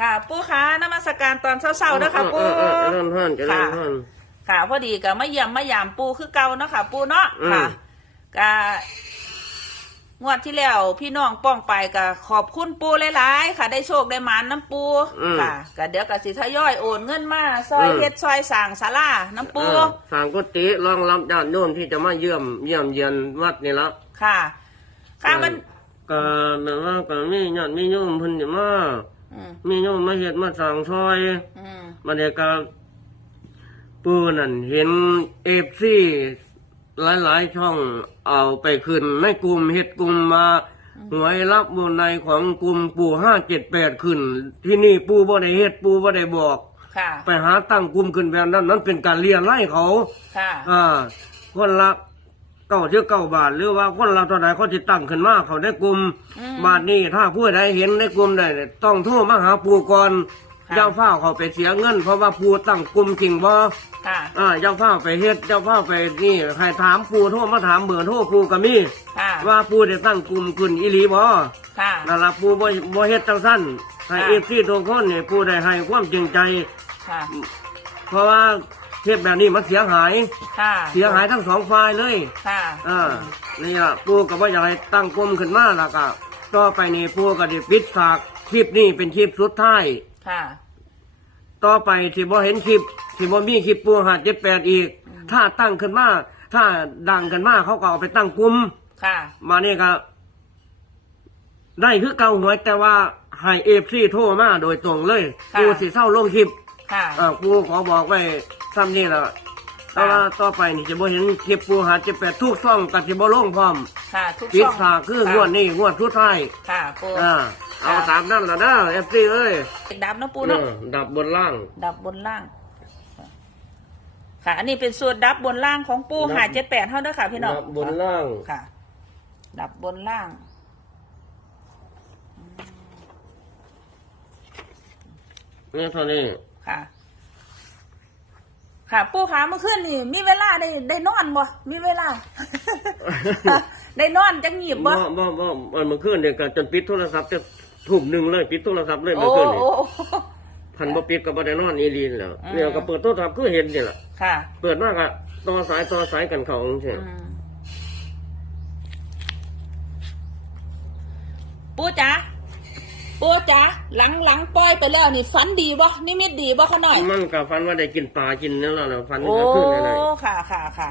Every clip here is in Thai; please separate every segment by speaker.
Speaker 1: ค่ะปูคะนมัสการตอนเช้าๆนะคะปู
Speaker 2: เออเออเออเริ่มท่านจะเริ่ม
Speaker 1: ค่ะ
Speaker 2: ท่าน
Speaker 1: ค่ะพอดีก็มาเยี่ยมมายามปูคือเก่าเนาะค่ะปูเนาะ
Speaker 2: อืม
Speaker 1: ค่ะก็งวดที่แล้วพี่น้องป้องไปก็ขอบคุณปูหลายๆค่ะ ได้โชคได้หมานน้ำปูค่ะก็เดี๋ยวก็สิทยอยโอนเงินมาซอยเฮ็ดซอยสร้างศาลาน้ำปู
Speaker 2: เออสร้างกุฏิรองรับญาติโยมที่จะมาเยี่ยมเยี่ยมเยียนวัดนี่ละ
Speaker 1: ค่ะ ค่ะมัน
Speaker 2: ก็แบบว่าก็มีญาติมีโยมเพิ่นจะมา
Speaker 1: อื ม
Speaker 2: มีโยมมาเฮ็ดมาสร้างซอย
Speaker 1: อืม
Speaker 2: มาเด็กก็ปูนั่นเห็นเอฟซีหลายๆช่องเอาไปขึ้นในกลุ่มเฮ็ดกลุ่มมาหวยรับบนในของกลุ่มปู่ห้าเจ็ดแปดขึ้น ที่นี่ปู่บ่ได้เฮ็ดปู่บ่ได้บอก
Speaker 1: ค่ะ
Speaker 2: ไปหาตั้งกลุ่มขึ้นแบบนั้นนั้นเป็นการเลียนไล่เขา
Speaker 1: ค่ะ
Speaker 2: อ่าคนละ เก้าเชื่อเก้าบาท หรือว่าคนละเท่าไหร่เขาจะตั้งขึ้นมาเขาได้กลุ่ม
Speaker 1: อืม
Speaker 2: บาทนี้ถ้าผู้ใดเห็นในกลุ่มใดเนี่ยต้องโทรมาหาปูก่อน
Speaker 1: ค่ะ
Speaker 2: เจ้าฝ้าวเขาไปเสียเงิน เพราะว่าปูตั้งกลุ่มจริงบ่
Speaker 1: ค่ะ
Speaker 2: อ่าเจ้าฝ้าวไปเฮ็ดเจ้าฝ้าวไปนี่ใครถามปูโทรมาถามเบอร์โทรปูก็มี
Speaker 1: ค่ะ
Speaker 2: ว่าปูได้ตั้งกลุ่มขึ้นอีหลีบ่
Speaker 1: ค่ะ
Speaker 2: นั่นล่ะปูบ่บ่เฮ็ดจังซั่นให้
Speaker 1: ค่ะ
Speaker 2: เอฟซีทุกคนนี่ปูได้ให้ความจริงใจ
Speaker 1: ค่ะ
Speaker 2: เพราะว่า เทปแบบนี้มันเสียหาย
Speaker 1: ค่ะ
Speaker 2: เสียหายทั้งสองฝ่ายเลย
Speaker 1: ค่ะ
Speaker 2: อ่านี่ล่ะปูก็บ่อยากให้ตั้งกลมขึ้นมาล่ะก็ต่อไปนี่ปูก็ได้ปิดฝากคลิปนี้เป็นคลิปสุดท้าย
Speaker 1: ค่ะ
Speaker 2: ต่อไปที่บ่เห็นคลิปที่บ่มีคลิปปูหาเจ็ดแปดอีก ถ้าตั้งขึ้นมา ถ้าดังขึ้นมาเขาก็เอาไปตั้งกลุ่ม
Speaker 1: ค่ะ
Speaker 2: มานี่ก็ได้คือเก่าหวยแต่ว่าให้เอฟซีโทรมาโดยตรงเลย
Speaker 1: ค่ะ
Speaker 2: ปูสิเศร้าลงคลิป
Speaker 1: ค่ะ
Speaker 2: อ่าปูขอบอกไว้ซ้ำนี่แหละแต่ว่าต่อไปนี่จะบ่เห็นคลิปปูหาเจ็ดแปดทุกช่องก็สิบ่ลงพร้อม
Speaker 1: ค่ะ ทุก
Speaker 2: ปิด
Speaker 1: ช่อง
Speaker 2: ฝากคืองวดนี้งวดสุดท้าย
Speaker 1: ค่ะปู
Speaker 2: อ่าเอาตามนั้นละนะเอฟซีเอ้ย
Speaker 1: ดับเนาะปูเนาะ
Speaker 2: เออดับบนล่าง
Speaker 1: ดับบนล่าง ค่ะ อันนี้เป็นส่วนดับบนล่างของปู
Speaker 2: ดับ
Speaker 1: หาเจ็ดแปดเท่าเด้อค่ะ พี่น้อง
Speaker 2: ดับบนล่าง
Speaker 1: ค่ะ ดับบนล่าง
Speaker 2: นี่เท่านี้
Speaker 1: ค่ะ ค่ะปูขาเมื่อคืนนี่มีเวลาได้ได้นอนบ่มีเวลา ได้นอนจังหยิบ
Speaker 2: บ่
Speaker 1: บ่
Speaker 2: บ่บ่มันเมื่อคืนเนี่ยก็จนปิดโทรศัพท์จะทุ่มหนึ่งเลยปิดโทรศัพท์เลย
Speaker 1: โอ้
Speaker 2: เมื่อคืนนี่
Speaker 1: โอ้
Speaker 2: พันบ่ปิดก็บ่ได้นอนอีหลีนแล้ว
Speaker 1: อืม
Speaker 2: เนี่ยก็เปิดโทรศัพท์คือเห็นนี่ล่ะ
Speaker 1: ค่ะ
Speaker 2: เปิดมากอะต่อสายต่อสายกันเขาจังซี่
Speaker 1: อืมปูจ๋า ปูจ๋าหลังหลังปล่อยไปแล้วนี่ฝันดีบ่นิมิตดีบ่เขาหน่อย
Speaker 2: มันก็ฝันว่าได้กินปลากินนั่นแหละนะฝัน
Speaker 1: โอ้
Speaker 2: ก็ขึ้นอะไร
Speaker 1: ค่ะค่ะค่ะ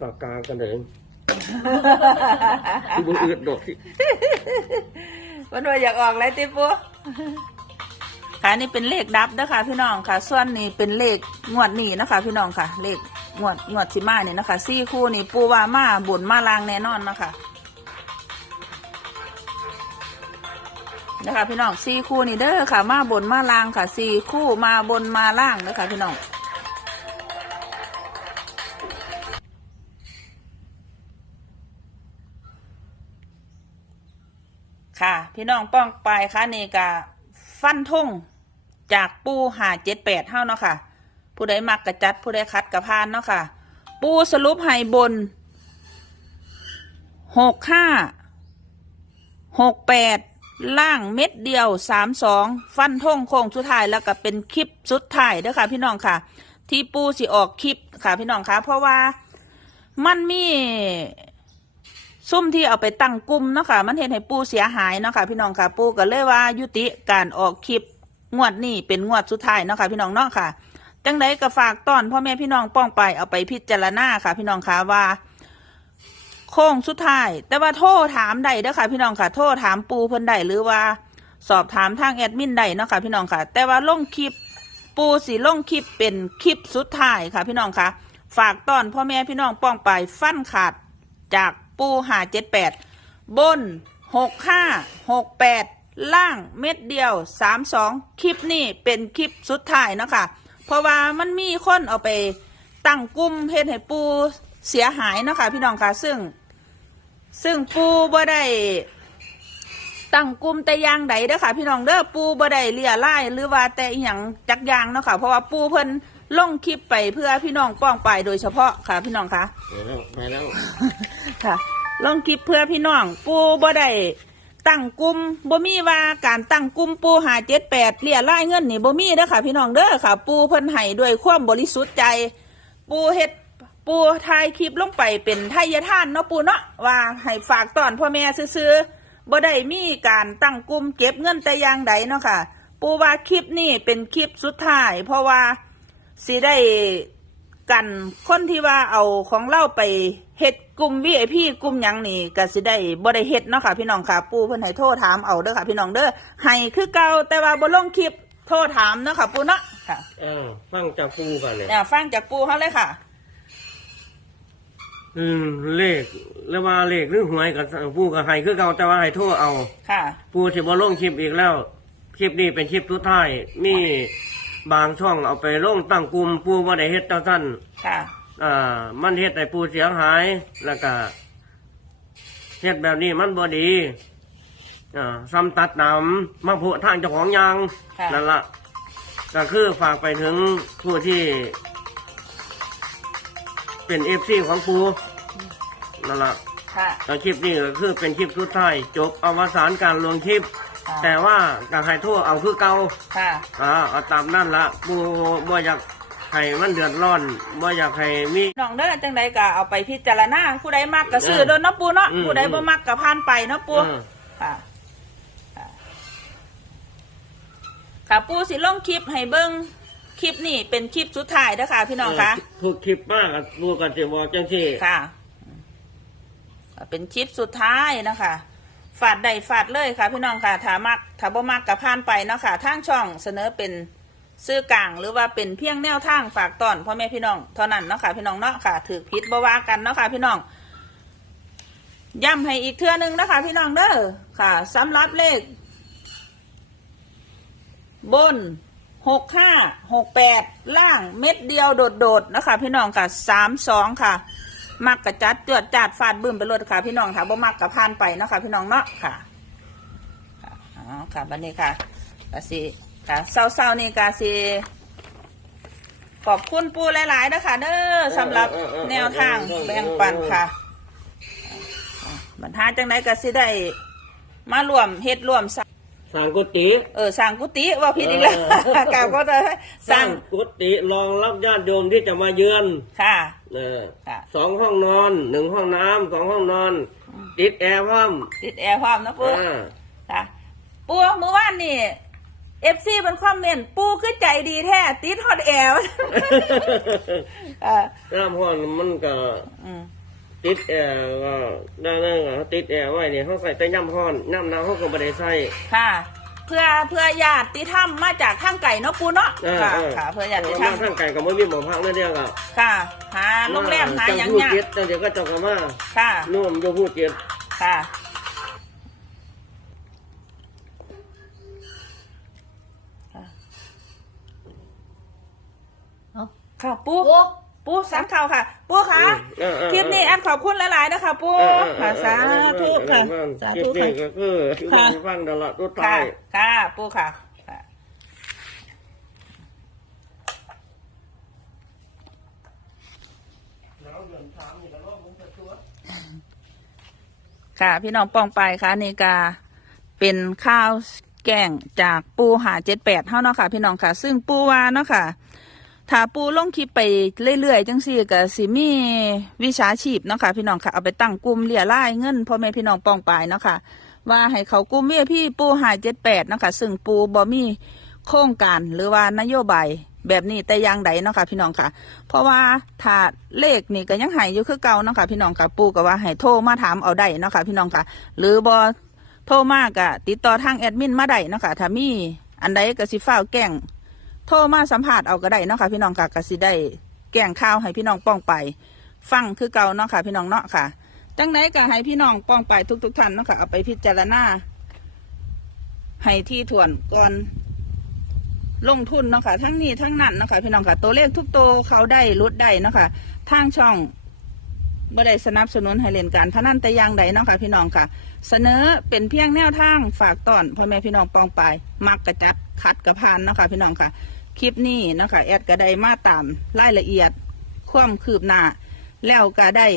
Speaker 2: ปากกากันเลยบ่อืดดอกสิ
Speaker 1: วันว่าอยากออกอะไรติปู ค่ะนี่เป็นเลขดับนะคะพี่น้องค่ะ ส่วนนี้เป็นเลขงวดนี้นะคะ พี่น้องค่ะ เลขงวดงวดสิมาเนี่นะคะสี่คู่นี่ปูว่ามาบุญมาลางแน่นอนนะคะนะคะพี่น้องสี่คู่นี่เด้อค่ะ มาบนมาลางค่ะสี่คู่มาบนมาล่างนะคะพี่น้อง พี่น้องป้องไปค่ะนี่กะฟันทงจากปูหาเจ็ดแปดเท่าเนาะค่ะ ผู้ใดมักกระจัด ผู้ใดคัดกระพานเนาะค่ะ ปูสรุปให้บนหกห้าหกแปดล่างเม็ดเดียวสามสองฟันทงโค้งสุดท้ายแล้วก็เป็นคลิปสุดท้ายเด้อค่ะ พี่น้องค่ะ ที่ปูสิออกคลิปค่ะพี่น้องค่ะ เพราะว่ามันมี ซุ่มที่เอาไปตั้งกลุ่มเนาะค่ะมันเห็นให้ปูเสียหายเนาะค่ะพี่น้องค่ะปูก็เลยว่ายุติการออกคลิปงวดนี้เป็นงวดสุดท้ายเนาะค่ะพี่น้องเนาะค่ะจังไดก็ฝากต้อนพ่อแม่พี่น้องป้องไปเอาไปพิจารณาค่ะ พี่น้องค่ะว่า โค้งสุดท้าย แต่ว่าโทรถามได้เด้อค่ะ พี่น้องค่ะ โทรถามปูเพิ่นได้หรือว่า สอบถามทางแอดมินได้เนาะค่ะพี่น้องค่ะ แต่ว่าลงคลิปปูสีลงคลิปเป็นคลิปสุดท้ายค่ะ พี่น้องค่ะ ฝากต้อนพ่อแม่พี่น้องป้องไปฟันขาดจาก ปูหาเจ็ดแปดบนหกห้าหกแปดล่างเม็ดเดียวสามสองคลิปนี้เป็นคลิปสุดท้ายนะคะเพราะว่ามันมีคนเอาไปตั้งกลุ่มเฮ็ดให้ปูเสียหายนะคะพี่น้องค่ะซึ่ง ซึ่งปูบ่ได้ตั้งกลุ่มแต่ยางใดเด้อค่ะ พี่น้องเด้อปูบ่ได้เลี่ยไล่หรือว่าแต่อย่างจักยางเนาะค่ะเพราะว่าปูเพิ่น ลงคลิปไปเพื่อพี่น้องป้องไปโดยเฉพาะค่ะ พี่น้องคะ
Speaker 2: ไปแล้วไปแล้ว
Speaker 1: ค่ะลงคลิปเพื่อพี่น้อง ปูบ่ได้ตั้งกลุ่มบ่มีว่าการตั้งกลุ่มปูหาเจ็ดแปดเลี่ยไล่เงินนี่บ่มีเด้อค่ะ พี่น้องเด้อค่ะ ปูเพิ่นให้ด้วยความบริสุทธิ์ใจ ปูเฮ็ดปูถ่ายคลิปลงไปเป็นทายทานเนาะปูเนาะว่าให้ฝากตอนพ่อแม่ซื้อๆบ่ได้มีการตั้งกลุ่มเก็บเงินแต่อย่างใดเนาะค่ะ ปูว่าคลิปนี้เป็นคลิปสุดท้าย เพราะว่า สิได้กันคนที่ว่าเอาของเล่าไปเฮ็ดกลุ่ม VIP กลุ่มหยังนี่ก็สิได้บ่ได้เฮ็ดเนาะค่ะพี่น้องค่ะ ปูเพิ่นให้โทรถามเอาเด้อค่ะ พี่น้องเด้อให้คือเก่าแต่ว่าบ่ลงคลิปโทรถามเนาะค่ะ ปูเนาะค่ะ
Speaker 2: เอ้าฟังจากปูกันเลย
Speaker 1: อ่าฟังจากปูเขาเลยค่ะ
Speaker 2: อืมเลขแล้วว่าเลขหรือหวยกับปูกับให้คือเก่าแต่ว่าให้โทษเอา
Speaker 1: ค่ะ
Speaker 2: ปูสิบ่ลงคลิปอีกแล้ว คลิปนี้เป็นคลิปสุดท้ายมี บางช่องเอาไปลงตั้งกลุ่มปูบ่ได้เฮ็ดจังซั่น
Speaker 1: ค่ะ
Speaker 2: อ่า มันเฮ็ดให้ปูเสียหาย แล้วก็เฮ็ดแบบนี้มันบ่ดีอ่าซ้ำตัดหนำมาโพทางเจ้าของยาง
Speaker 1: ค่ะ
Speaker 2: นั่นละก็คือฝากไปถึงผู้ที่ เป็นเอฟซีของปูนั่นละ
Speaker 1: ค่ะ
Speaker 2: แล้วคลิปนี้ก็คือเป็นคลิปสุดท้ายจบอวสานการลงคลิป
Speaker 1: ค่ะ
Speaker 2: แต่ว่าการให้โทษเอาคือเก่า
Speaker 1: ค่ะ
Speaker 2: อ่าเอาตามนั่นละปูบ่อยากให้มันเดือดร้อนบ่อยากให้มี
Speaker 1: น้องเด้อจังใดก็เอาไปพิจารณาผู้ใดมักก็ซื้อ
Speaker 2: เออ
Speaker 1: โดนเนาะปูเนาะ
Speaker 2: อืม
Speaker 1: ผู้ใดบ่มักก็ผ่านไปเนาะปู
Speaker 2: เออ
Speaker 1: ค่ะค่ะค่ะปูสิลงคลิปให้เบิ่งคลิปนี่เป็นคลิปสุดท้ายเด้อค่ะ พี่น้องคะ
Speaker 2: ทุกคลิปมากอะปูกันจะบอกจังที่
Speaker 1: ค่ะอ่าเป็นคลิปสุดท้ายนะคะ ฝาดใดฝาดเลยค่ะ พี่น้องค่ะถามักถาบ่มักกับผ่านไปเนาะค่ะทางช่องเสนอเป็นซื้อกลางหรือว่าเป็นเพียงแนวทางฝากตอนพ่อแม่พี่น้องเท่านั้นเนาะค่ะพี่น้องเนาะค่ะถือพิษบ่ว่ากันเนาะค่ะพี่น้องย้ำให้อีกเทื่อหนึงนะคะพี่น้องเด้อค่ะสำหรับเลข บนหกห้าหกแปดล่างเม็ดเดียวโดดๆนะคะพี่น้องค่ะสามสองค่ะ มักกระจัดเจือดจาดฟาดบึ้มไปรถค่ะ พี่น้องค่ะบ่มักกระพานไปเนาะค่ะ พี่น้องเนาะค่ะค่ะอ๋อค่ะบันนี้ค่ะกาสิค่ะเศร้าๆนี่กาสิขอบคุณปูหลายๆนะคะเด้อสำหรับแนวทางแบ่งปันค่ะอ่าบรรทาจังไหนก็สิได้มารวมเฮ็ดรวมสร้าง
Speaker 2: สร้างกุฏิ
Speaker 1: เออสร้างกุฏิว่าผิดอีกแล้ว
Speaker 2: เออ
Speaker 1: กล่าวก็จะส
Speaker 2: ส
Speaker 1: ร้า
Speaker 2: ร้างงกุฏิรองรับญาติโยมที่จะมาเยือน
Speaker 1: ค่ะ
Speaker 2: เออ
Speaker 1: ค่ะ
Speaker 2: สองห้องนอนหนึ่งห้องน้ำสองห้องนอน ติดแอร์พร้อม
Speaker 1: ติดแอร์พร้อมนะปู
Speaker 2: อ่า
Speaker 1: ค่ะปูเมื่อวานนี่เอฟซีเป็นคอมเมนต์ปูคือใจดีแท้ติดฮอตแอร์อ่า
Speaker 2: น้ำห้อนมันก็
Speaker 1: อืม
Speaker 2: ติดแอร์ก็ได้เลยก็ติดแอร์ไว้เนี่ยเขาใส่แต่ย่ำห้อนน้ำหนาวเขาก็ไม่ได้ใส่
Speaker 1: ค่ะ เพื่อเพื่อญาติธรรมมาจากทางไก่เนาะปูเนาะ
Speaker 2: เออ
Speaker 1: ค่ะ
Speaker 2: เออ
Speaker 1: ค่ะ เพื่อญาติธร
Speaker 2: มาร
Speaker 1: ม
Speaker 2: ทางไก่ก็ไม่มีหมอพักนั่นเดียวก็
Speaker 1: ค่ะหาโรงแรมหาอย่าง
Speaker 2: พูด
Speaker 1: เงี้ย
Speaker 2: เจ็ดแต่เดี๋ยวก็จะกลับมา
Speaker 1: ค่ะ
Speaker 2: นุ่มจะพูดเจ็ด
Speaker 1: ค่ะ ค่ะปู
Speaker 3: ปู
Speaker 1: ปูสามข่าวค่ะ ปูค่ะ
Speaker 2: เออเออ
Speaker 1: คลิปนี้อันขอบคุณหลายๆนะคะปู
Speaker 2: เออเออเอ
Speaker 1: ค่ะ
Speaker 2: อ
Speaker 1: สาธุค่ะ
Speaker 2: เออ
Speaker 1: สา
Speaker 2: คลิป
Speaker 1: ธุ
Speaker 2: นี้
Speaker 1: ค่ะ
Speaker 2: ก็คือ
Speaker 1: ค่ะ
Speaker 2: ฟังตลอดตัว
Speaker 1: ค่ะ
Speaker 2: ท้าย
Speaker 1: ค่ะปูค่ะค่ะค่ะ พี่น้องปองไปค่ะนี่กาเป็นข้าวแกงจากปูหาเจ็ดแปดเท่าเนาะค่ะ พี่น้องค่ะ ซึ่งปูว่าเนาะค่ะ ถ้าปูลงคลิปไปเรื่อยๆจังซี่ก็สิมีวิชาชีพเนาะค่ะพี่น้องค่ะเอาไปตั้งกลุ่มเลี่ยร่ายเงินพ่อแม่พี่น้องปองไปเนาะค่ะว่าให้เขากลุ่มเมียพี่ปูหายเจ็ดแปดเนาะค่ะซึ่งปูบ่มีโครงการหรือว่านโยบายแบบนี้แต่ย่างใดเนาะค่ะพี่น้องค่ะ เพราะว่าถ้าเลขนี่ก็ยังหายอยู่คือเก่าเนาะค่ะพี่น้องค่ะปูก็ว่าให้โทรมาถามเอาได้เนาะค่ะพี่น้องค่ะ หรือบ่โทรมากะติดต่อทางแอดมินมาได้เนาะค่ะถ้ามีอันใดก็สิฟ้าวแกล้ง โทรมาสัมภาษณ์เอาก็ได้เนาะค่ะพี่น้องค่ะก็สิได้แกงข่าวให้พี่น้องป้องไป ฟังคือเก่าเนาะค่ะพี่น้องเนาะค่ะจังไหนก็ให้พี่น้องป้องไปทุกๆท่านเนาะค่ะเอาไปพิจารณาให้ที่ถ่วนก่อนลงทุนเนาะค่ะทั้งนี้ทั้งนั้นเนาะค่ะพี่น้องค่ะตัวเลขทุกตัวเขาได้ลดได้เนาะค่ะทางช่องบ่ได้สนับสนุนให้เล่นการพนันแต่อย่างใดเนาะค่ะพี่น้องค่ะ เสนอเป็นเพียงแนวทางฝากตอนพ่อแม่พี่น้องปองไปมักกระจัดขัดกระพานเนาะค่ะพี่น้องค่ะ คลิปนี้นะคะแอดก็ได้มาตามรายละเอียด ความคืบหน้า แล้วก็ได้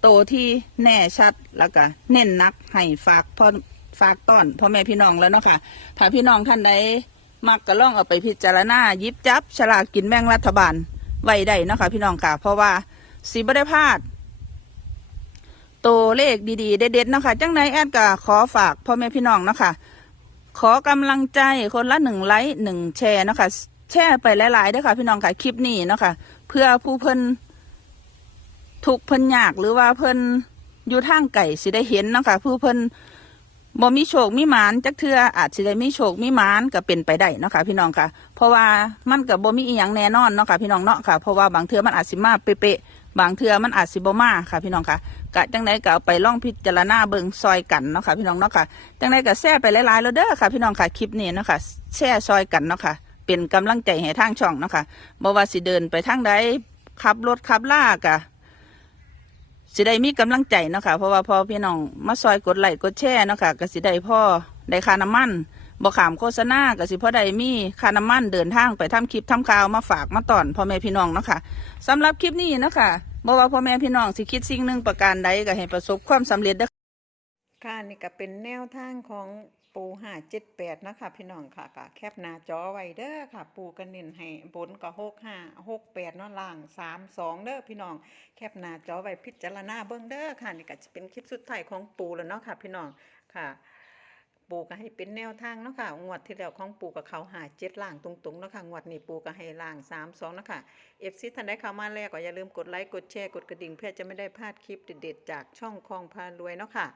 Speaker 1: โตที่แน่ชัดแล้วก็เน้นนักให้ฝากพ่อฝากต้อนพ่อแม่พี่น้องแล้วเนาะค่ะถ้าพี่น้องท่านใดมักก็ลองเอาไปพิจารณายิบจับ ฉลากกินแบ่งรัฐบาลไว้ได้เนาะค่ะพี่น้องค่ะ เพราะว่าสีบได้พลาดตัวเลขดีๆ เด็ดๆเนาะคะจังไดแอดก็ขอฝากพ่อแม่พี่น้องเนาะคะขอกำลังใจคนละหนึ่งไลค์หนึ่งแชร์เนาะคะ แชร์ไปหลายๆด้วยค่ะ พี่น้องค่ะคลิปนี้เนาะค่ะ เพื่อผู้เพิ่นถูกเพิ่นยากหรือว่าเพิ่นอยู่ทางไก่สิได้เห็นเนาะค่ะผู้เพิ่นบ่มีโชคมีหมานจักเทืออาจสิได้มีโชคมีหมานก็เป็นไปได้เนาะค่ะพี่น้องค่ะ เพราะว่ามันก็บ่มีอีหยังแน่นอนเนาะค่ะพี่น้องเนาะค่ะเพราะว่าบางเทือมันอาจสิมาเป๊ะๆบางเทือมันอาจสิบ่มาค่ะ พี่น้องค่ะกะจังไดก็เอาไปล่องพิจารณาเบิ่งซอยกันเนาะค่ะพี่น้องเนาะค่ะจังไดก็แชร์ไปหลายๆแล้วเด้อค่ะ พี่น้องค่ะคลิปนี้เนาะค่ะแชร์ซอยกันเนาะค่ะ เป็นกำลังใจให้ทางช่องนะคะบ่ว่าสิเดินไปทางใดขับรถขับล่ากะสิได้มีกำลังใจเนาะค่ะเพราะว่าพอพี่น้องมาซอยกดไลค์กดแชร์เนาะค่ะก็สิได้พ่อได้ค่าน้ำมันบ่ขามโฆษณาก็สิพ่อได้มีค่าน้ำมันเดินทางไปทำคลิปทำข่าวมาฝากมาตอนพ่อแม่พี่น้องเนาะค่ะสำหรับคลิปนี้เนาะค่ะบ่ว่าพ่อแม่พี่น้องสิคิดสิ่งหนึ่งประการใดก็ให้ประสบความสำเร็จเด้อ
Speaker 3: ค่ะนี่ก็เป็นแนวทางของ ปูห้าเจ็ดแปดนะคะพี่น้องค่ะก็แคปหน้าจอไว้เด้อค่ะ ปูกันเน้นให้บนก็หกห้าหกแปดเนาะล่างสามสองเด้อพี่น้อง แคปหน้าจอไว้พิจารณาเบิ่งเด้อค่ะนี่ก็จะเป็นคลิปสุดท้ายของปูแล้วเนาะค่ะ พี่น้องค่ะ ปูก็ให้เป็นแนวทางเนาะค่ะงวดที่แล้วของปูกับเขาหาเจ็ดล่างตรงๆเนาะค่ะงวดนี้ปูก็ให้ล่างสามสองเนาะค่ะเอฟซีท่านได้เข้ามาแล้วก็อย่าลืมกดไลค์กดแชร์กดกระดิ่งเพื่อจะไม่ได้พลาดคลิปเด็ดๆจากช่องคลองพารวยเนาะค่ะ